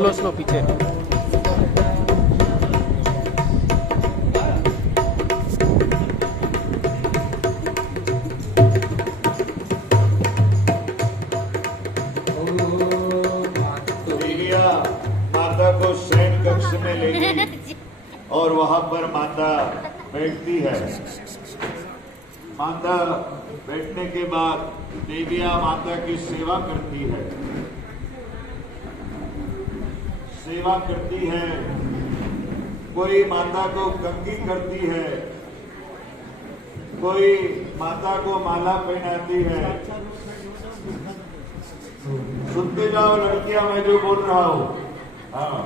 Slow slow पीछे। माता को शयन कक्ष में ले गई और वहां पर माता बैठती है। माता बैठने के बाद देविया माता की सेवा करती है। सेवा करती है, कोई माता को कंघी करती है, कोई माता को माला पहनाती है। सुनते जाओ लड़कियां, मैं जो बोल रहा हूं। हाँ,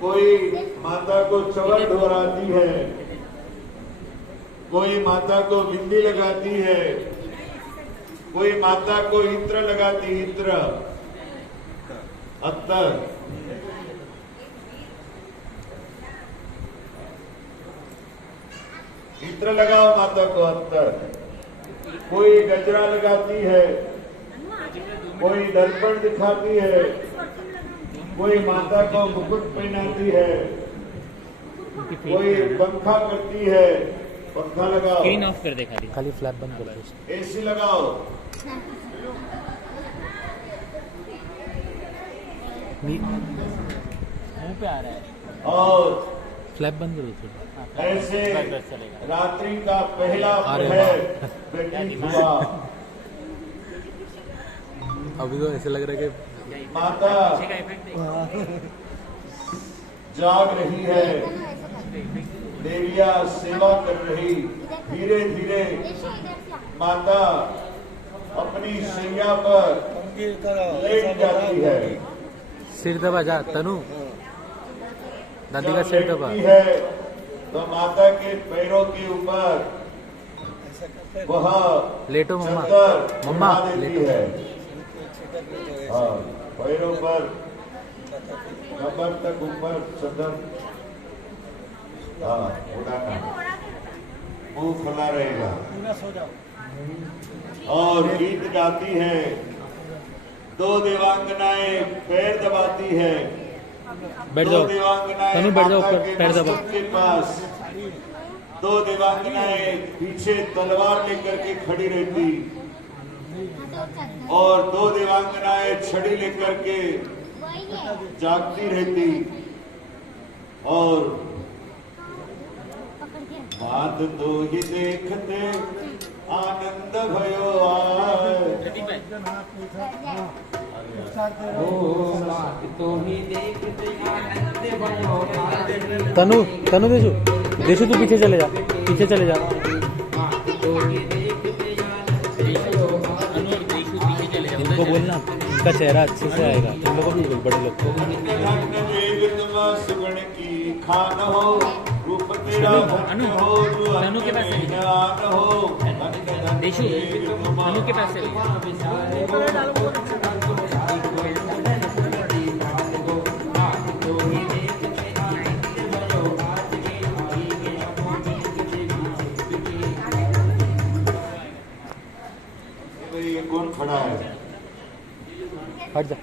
कोई माता को चवल ढोराती है, कोई माता को बिंदी लगाती है, कोई माता को इत्र लगाती, इत्र अत्तर। इत्र लगाओ माता को, अत्तर। कोई गजरा लगाती है, कोई दर्पण दिखाती है, कोई माता को मुकुट पहनाती है, कोई पंखा करती है। पंखा लगाओ, स्क्रीन ऑफ कर दे, खाली फ्लैप बंद कर दो। एसी लगाओ, मुंह पे आ रहा है और फ्लैप बंद करो थोड़ा। ऐसे रात्रि का पहला पहर व्यतीत हुआ। अभी तो ऐसे लग रहा है कि माता जाग रही है, देविया सेवा कर रही। धीरे धीरे माता अपनी शैया पर लेट जाती है। सिर दबा जा तनु, दादी का सिर दबा है तो माता के पैरों के ऊपर वह लेटो मम्मा, चद्दर मम्मा उठा देती लेटो। है। हाँ, पैरों पर कमर तक ऊपर चद्दर उड़ाना, मुंह खुला रहेगा और गीत गाती है। दो देवांगनाएं पैर दबाती है। बैठ दो जाओ देवांगनाएं तनु, बैठ जाओ माता ऊपर, के पैर दबा। मस्तक के पास। दो देवांगनाएं पीछे तलवार लेकर के खड़ी रहती और दो देवांगनाएं छड़ी लेकर के जागती रहती। और बात तो ही देखते आनंद भयो आए। तनु तनु देशु देशु तू पीछे चले जा, पीछे चले जा। इनको बोलना, इनका चेहरा अच्छे से आएगा, तुम लोगों को भी बड़े लोग को। खान हो रूप तेरा अनु, हो जो अनु के पास है। ज्ञान हो देशु अनु के पास है। ये कौन खड़ा है? हट जा।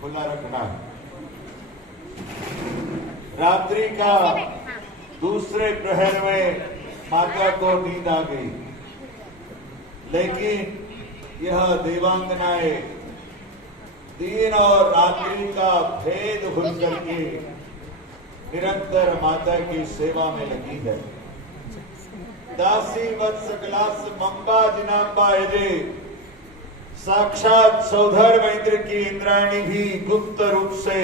खुला रखना। रात्रि का दूसरे प्रहर में माता को नींद आ गई, लेकिन यह देवांगनाएं दिन और रात्रि का भेद भूल करके निरंतर माता की सेवा में लगी है। दासी वत्स ग्लास मंबा जिनांबा यजे, साक्षात सौधर इंद्र की इंद्राणी भी गुप्त रूप से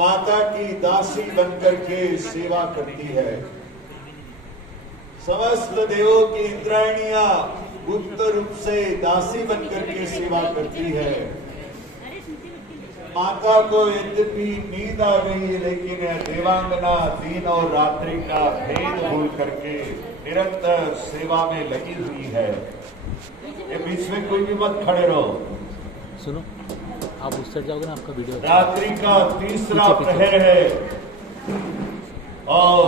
माता की दासी बनकर के सेवा करती है। समस्त देवों की इंद्राणियां गुप्त रूप से दासी बनकर के सेवा करती है। माता को यद्यपि नींद आ गई, लेकिन देवांगना दिन और रात्रि का भेद भूल करके निरंतर सेवा में लगी हुई है। ये बीच में कोई भी मत खड़े रहो। सुनो, आप उस साइड जाओगे ना, आपका वीडियो। रात्रि का तीसरा प्रहर है और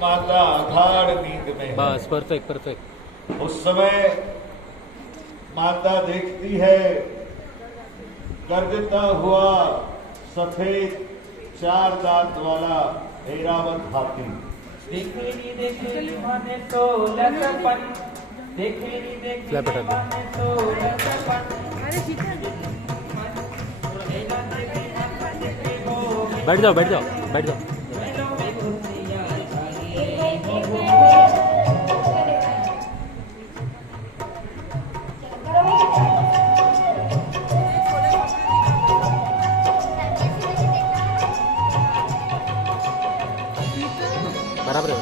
माता गाढ़ नींद में है। बस परफेक्ट परफेक्ट। उस समय माता देखती है गर्जता हुआ सफेद 4 दांत वाला ऐरावत हाथी। देखेरी माने तो लखपन, देखेरी फ्लैप हटा दो। माने तो लखपन। बैठ जाओ बैठ जाओ बैठ जाओ। बराबर है।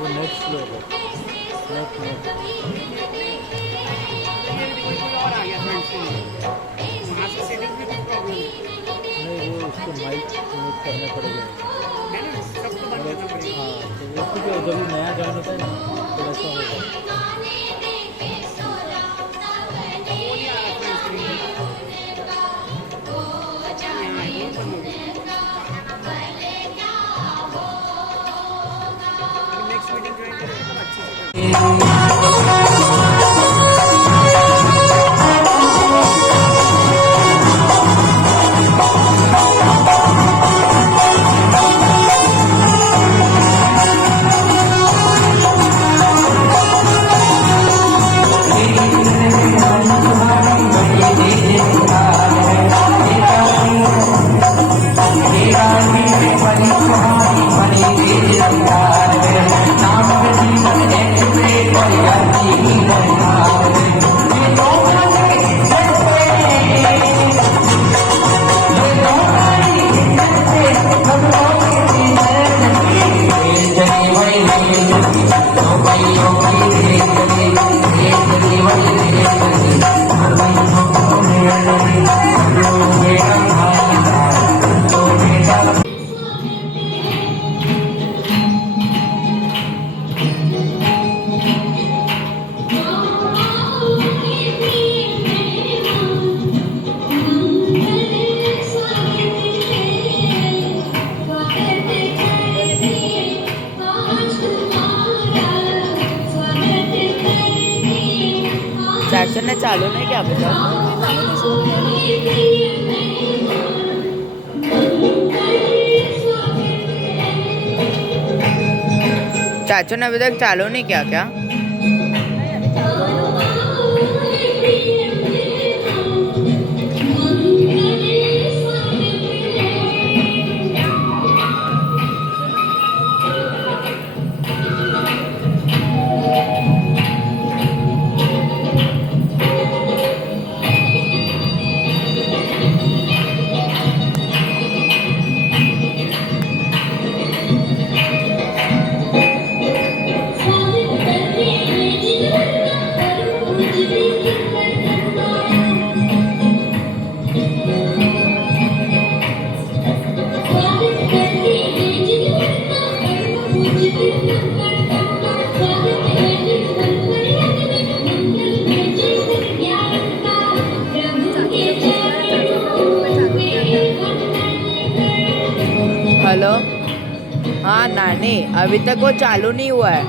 वो नेक्स्ट फ्लोर है। नहीं वो उसको माइक म्यूट करने पड़ेगा। हाँ तो उसको जब नया ज्वाइन होता है ना तो वैसा होगा। चाचा ने चालू नहीं किया अभी तक। चाचा ने अभी तक चालू नहीं किया क्या? हेलो, हाँ नानी, अभी तक वो चालू नहीं हुआ है।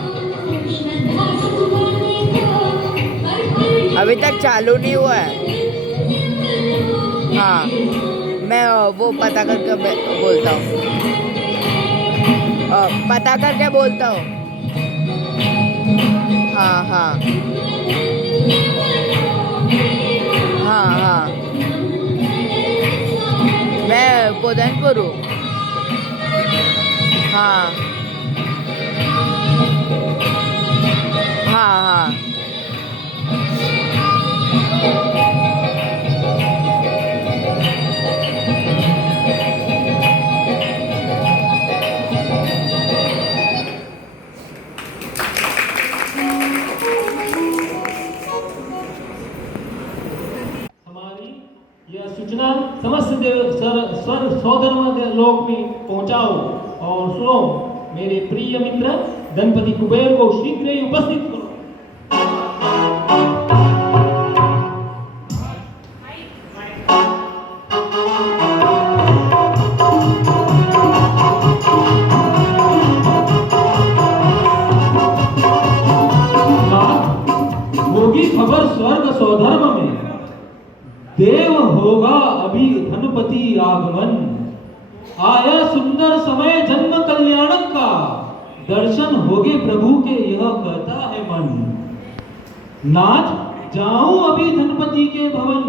अभी तक चालू नहीं हुआ है। हाँ, मैं वो पता करके बोलता हूँ। पता करके बोलता हूँ। हाँ हाँ हाँ हाँ, मैं पोदनपुर हूँ। हाँ हाँ हाँ, हमारी यह सूचना समस्त स्वर सौधर्म लोक में पहुंचाओ और सुनो, मेरे प्रिय मित्र गणपति कुबेर को शीघ्र ही उपस्थित करो। होगी खबर स्वर्ग सौधर्म में, देव होगा अभी धनपति आगमन। आया सुंदर समय जन्म कल्याणक का, दर्शन होगे प्रभु के यह कहता है मन। नाथ जाऊं अभी धनपति के भवन,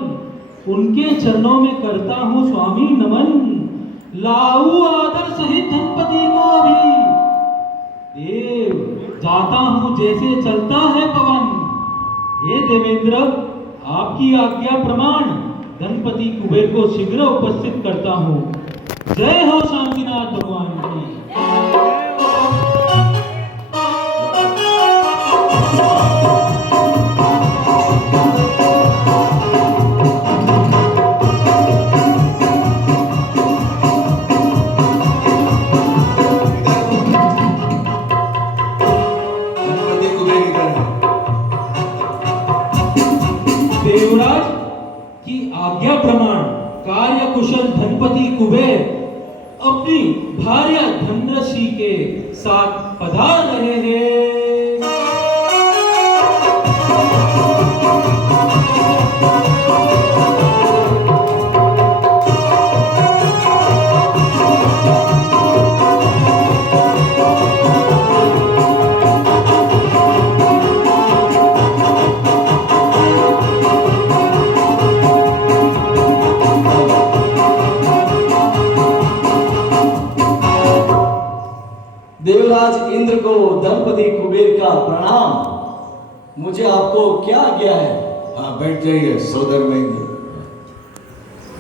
उनके चरणों में करता हूँ स्वामी नमन। लाऊ आदर सहित धनपति को अभी, देव जाता हूँ जैसे चलता है पवन। हे देवेंद्र, आपकी आज्ञा प्रमाण गणपति कुबेर को शीघ्र उपस्थित करता हूँ। जय हो शांतिनाथ भगवान की। देवराज की आज्ञा प्रमाण कार्य कुशल धनपति कुबेर अपनी भार्या धनरशी के साथ पधार रहे हैं। देवराज इंद्र को धनपति कुबेर का प्रणाम। मुझे आपको क्या आज्ञा है? हाँ, बैठ जाइए सौदर महेंद्र,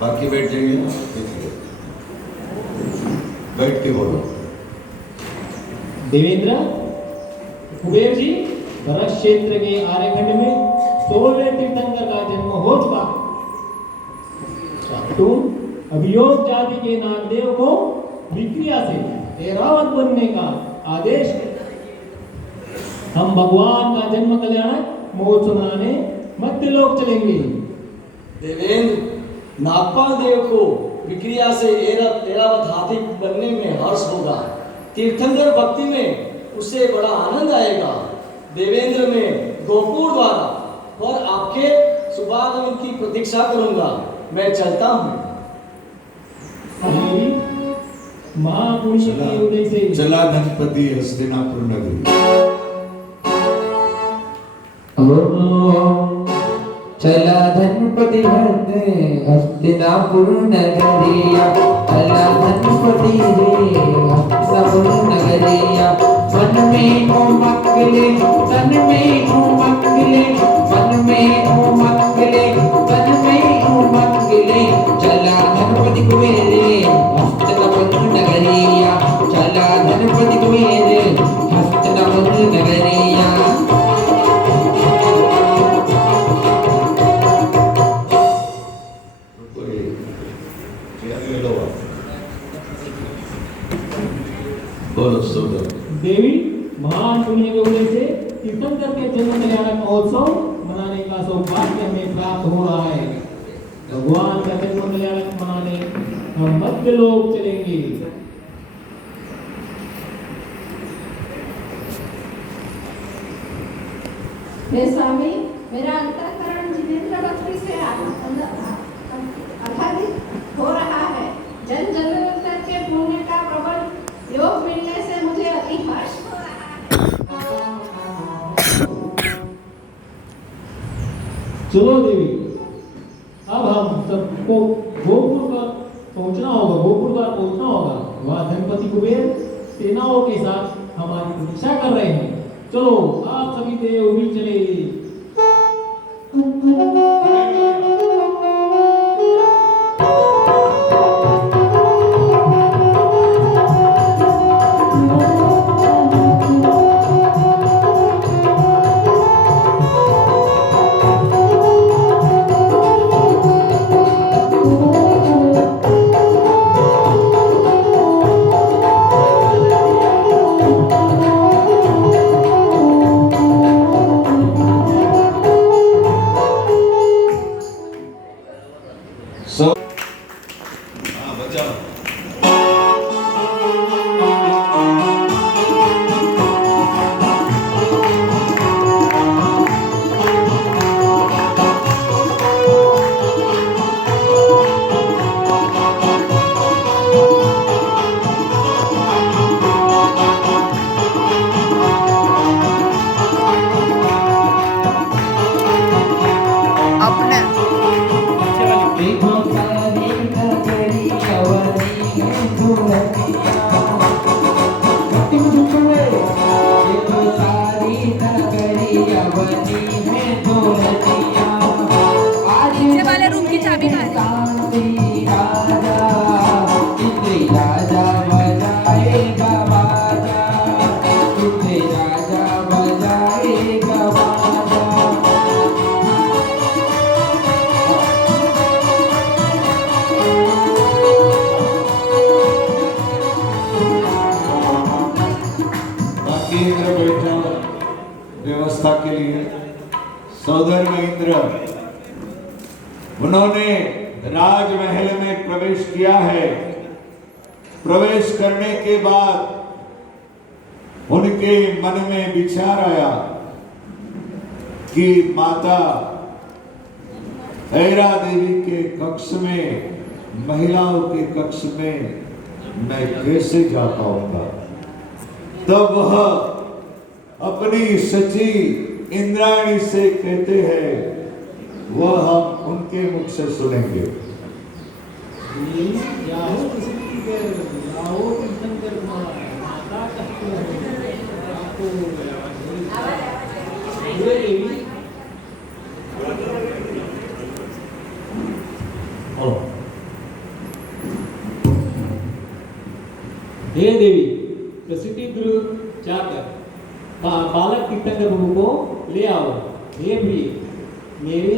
बाकी बैठ जाइए ना, बैठ के बोलो। देवेंद्र, कुबेर जी, भरत क्षेत्र के आर्यखंड में 16 तीर्थंकर का जन्म हो चुका है। तुम अभियोग जाति के नागदेव को विक्रिया से ऐरावत बनने का आदेश करते हैं। हम भगवान का जन्म कल्याणक महोत्सव मनाने मध्यलोक चलेंगे। देवेंद्र, नागपाल देव को विक्रिया से ऐरावत हाथी बनने में हर्ष होगा। तीर्थंकर भक्ति में उसे बड़ा आनंद आएगा। देवेंद्र में गोपुर द्वारा और आपको आपके शुभागमन की प्रतीक्षा करूंगा। मैं चलता हूँ। देवी महापुरुष के उदय से चला धनपति हस्तिनापुर नगरी। चला धनपति हस्तिनापुर नगरिया, चला धनपति हस्तिनापुर नगरिया। मन में उमंग ले, तन में उमंग ले, मन में उमंग ले, तन में उमंग ले। चला धनपति कुबेरे हस्तिनापुर नगरिया, चला धनपति कुबेरे हस्तिनापुर नगरिया। देवी महान पुण्य के उदय से तीर्थंकर के जन्म कल्याणक महोत्सव मनाने का सौभाग्य हमें प्राप्त हो रहा है। भगवान का जन्म कल्याणक मनाने हम मध्य लोक चलेंगे। हे स्वामी, मेरा अंतःकरण जिनेंद्र भक्ति से आह्लादित हो रहा है। जन जन्मांतर के पुण्य का प्रबल योग मिलने से मुझे अति हर्ष हो रहा है। चलो देवी, अब हम सबको गोपुर पर पहुंचना होगा, गोपुर द्वार पहुंचना होगा। वहाँ धनपति कुबेर सेनाओं के साथ हमारी प्रतीक्षा कर रहे हैं। चलो आप सभी देव भी चले। पीछे वाले रूम की चाबी कहाँ है? व्यवस्था के लिए सौदर महेंद्र उन्होंने राजमहल में प्रवेश किया है। प्रवेश करने के बाद उनके मन में विचार आया कि माता ऐरा देवी के कक्ष में, महिलाओं के कक्ष में मैं कैसे जा पाऊंगा। तब वह अपनी सची इंद्राणी से कहते हैं, वह हम उनके मुख से सुनेंगे। हे देवी, प्रसिद्धि गृह जाकर बालक तीर्थंकर प्रभु को ले आओ। हे प्रिय, मेरे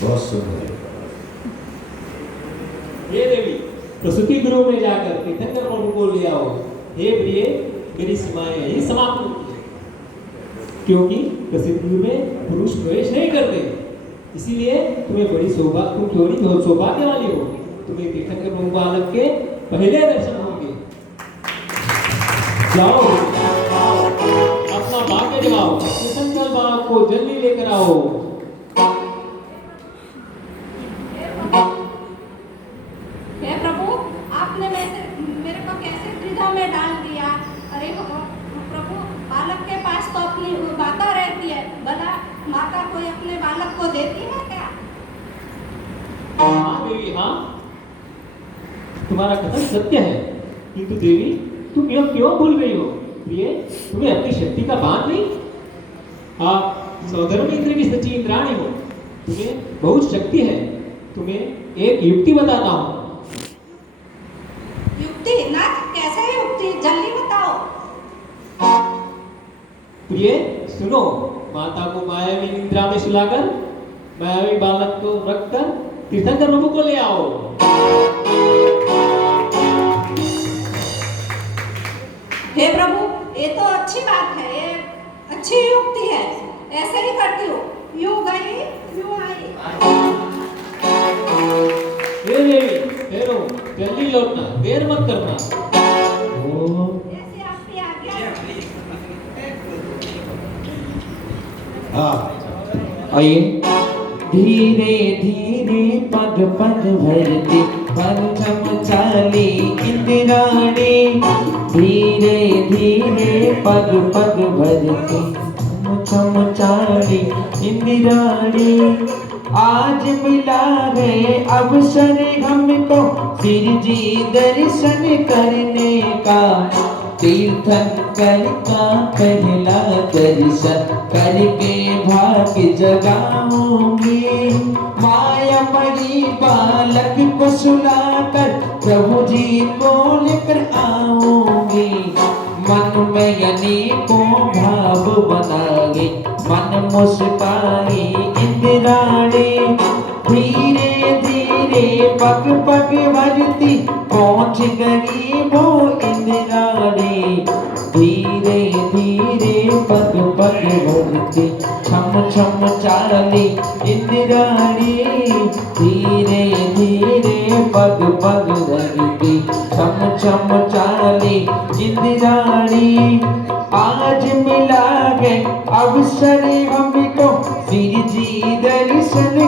बहुत सुंदर। हे देवी, प्रसूति गृह में जाकर तीर्थंकर प्रभु को ले आओ। हे प्रिय, मेरी सीमाएं यही समाप्त होती है, क्योंकि प्रसिद्ध गृह में पुरुष प्रवेश नहीं करते। इसीलिए तुम्हें बड़ी सौभाग्य, तुम थोड़ी बहुत सौभाग्य वाली हो। तुम्हें तीर्थंकर प्रभु बालक के पहले दर्शन होंगे। जाओ अपना भाग्य जमाओ, तीर्थंकर बालक को जल्दी लेकर आओ। हे प्रभु, आपने मेरे को कैसे द्विधा में डाल दिया। अरे प्रभु, बालक के पास तो अपनी माता रहती है, भला माता कोई अपने बालक को देती है क्या? हाँ देवी, हाँ तुम्हारा कथन सत्य है, किंतु देवी तुम यह क्यों भूल गई हो? प्रिय, तुम्हें अपनी शक्ति का भान नहीं? आप सौधर्म इंद्र की सच्ची इंद्राणी हो, तुम्हें बहुत शक्ति है। तुम्हें एक युक्ति बताता हूँ। युक्ति? ना, कैसे युक्ति? जल्दी बताओ। प्रिय सुनो, माता को मायावी निद्रा में सुलाकर मायावी बालक को रखकर तीर्थंकर प्रभु को ले आओ। हे प्रभु, ये तो अच्छी बात है, ये अच्छी युक्ति है, ऐसे ही करती हूँ। यूं गई यूं आई। ठहरो, जल्दी लौटना, देर मत करना। जैसे आपकी आज्ञा। आइए। धीरे धीरे पग पग भरती पंचम चाली इंद्राणी, धीरे धीरे पग पग भरती पंचम चाली इंद्राणी। आज मिला है अवसर हमको फिर जी दर्शन करने का, तीर्थंकर का पहला दर्शन करके भाग्य जगाऊंगी। माया मरी बालक को सुलाकर प्रभु जी को लेकर आऊंगी। मन में अनेकों भाव बनाए मन मुस्काई इंद्राणी, धीरे धीरे पग पग भरती पहुंच गई वो इंद्राणी। धीरे धीरे पग पग भरती छम छम चाली इंद्राणी, धीरे धीरे पग पग भरती छम छम चाली इंद्राणी। आज मिला है अवसर हमको फिर जी दर्शन